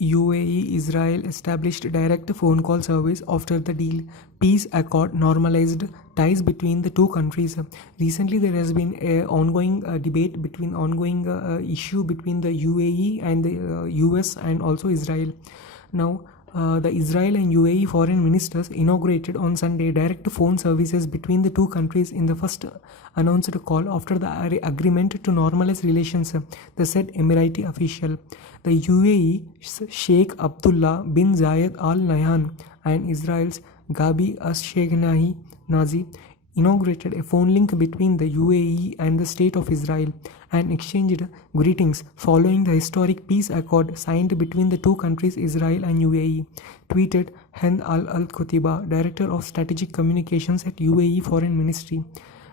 UAE-Israel established direct phone call service after the deal. Peace accord normalized ties between the two countries. Recently, there has been an ongoing debate between issue between the UAE and the US and also Israel. Now, the Israel and UAE foreign ministers inaugurated on Sunday direct phone services between the two countries in the first announced call after the agreement to normalize relations, the said Emirati official. The UAE's Sheikh Abdullah bin Zayed Al Nahyan and Israel's Gabi Ashkenazi inaugurated a phone link between the UAE and the State of Israel and exchanged greetings following the historic peace accord signed between the two countries, Israel and UAE, tweeted Hend al Otaiba, Director of Strategic Communications at UAE Foreign Ministry.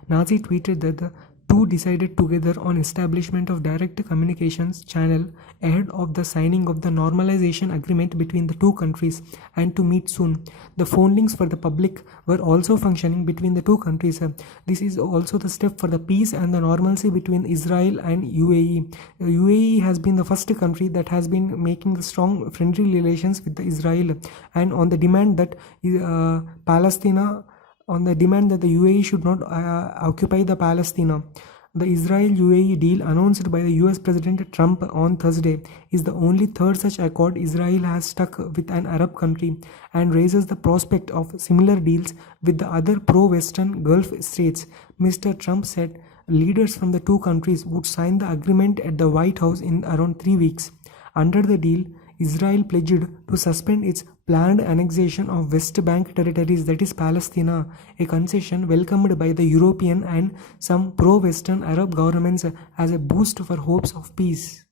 Nazi tweeted that the two decided together on establishment of direct communications channel ahead of the signing of the normalization agreement between the two countries and to meet soon. The phone links for the public were also functioning between the two countries. This is also the step for the peace and the normalcy between Israel and UAE. UAE has been the first country that has been making strong friendly relations with Israel, and on the demand that the UAE should not occupy the Palestine. The Israel-UAE deal announced by the US President Trump on Thursday is the only third such accord Israel has struck with an Arab country and raises the prospect of similar deals with the other pro-Western Gulf states. Mr. Trump said leaders from the two countries would sign the agreement at the White House in around 3 weeks. Under the deal, Israel pledged to suspend its planned annexation of West Bank territories, that is Palestine, a concession welcomed by the European and some pro-Western Arab governments as a boost for hopes of peace.